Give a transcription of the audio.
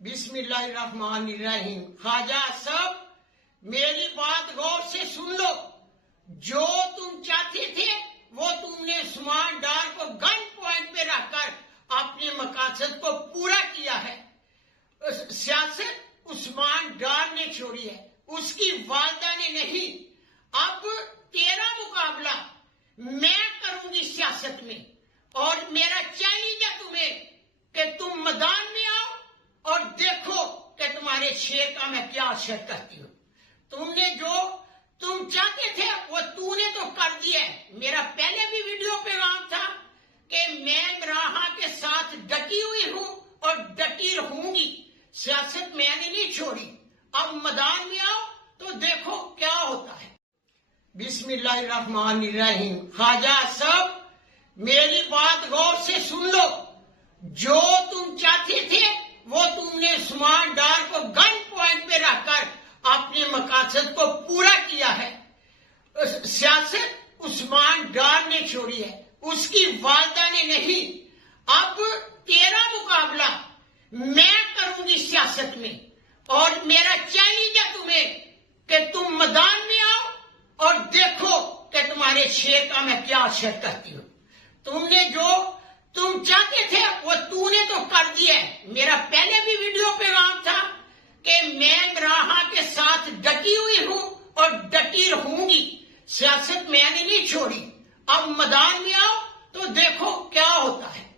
بسم اللہ الرحمن الرحیم۔ خواجہ صاحب میری بات غور سے سن لو، جو تم چاہتے تھے وہ تم نے عثمان ڈار کو گن پوائنٹ پہ رکھ کر اپنے مقاصد کو پورا کیا ہے۔ سیاست عثمان ڈار نے چھوڑی ہے، اس کی والدہ نے نہیں۔ اب تیرا مقابلہ میں کروں گی سیاست میں، اور میرا چیلنج ہے تمہیں کہ تم میدان میں آؤ اور دیکھو کہ تمہارے شیر کا میں کیا اثر کرتی ہوں۔ تم نے جو تم چاہتے تھے وہ تو نے تو کر دیا ہے۔ میرا پہلے بھی ویڈیو پیغام تھا کہ میں عمران کے ساتھ ڈٹی ہوئی ہوں اور ڈٹی رہوں گی، سیاست میں نے نہیں چھوڑی۔ اب میدان میں آؤ تو دیکھو کیا ہوتا ہے۔ بسم اللہ الرحمن الرحیم۔ خواجہ صاحب میری بات غور سے سن لو، جو تم چاہتے تھے وہ تم نے عثمان ڈار کو گن پوائنٹ پہ رکھ کر اپنے مقاصد کو پورا کیا ہے۔ سیاست عثمان ڈار نے چھوڑی ہے، اس کی والدہ نے نہیں۔ اب تیرا مقابلہ میں کروں گی سیاست میں، اور میرا چیلنج ہے تمہیں کہ تم میدان میں آؤ اور دیکھو کہ تمہارے شیر کا میں کیا اثر کرتی ہوں۔ تم نے جو تم چاہتے تھے وہ تو نے تو کر دیا ہے۔ میرا پہلے بھی ویڈیو پیغام تھا کہ میں عمران کے ساتھ ڈٹی ہوئی ہوں اور ڈٹی رہوں گی، سیاست میں نے نہیں چھوڑی۔ اب میدان میں آؤ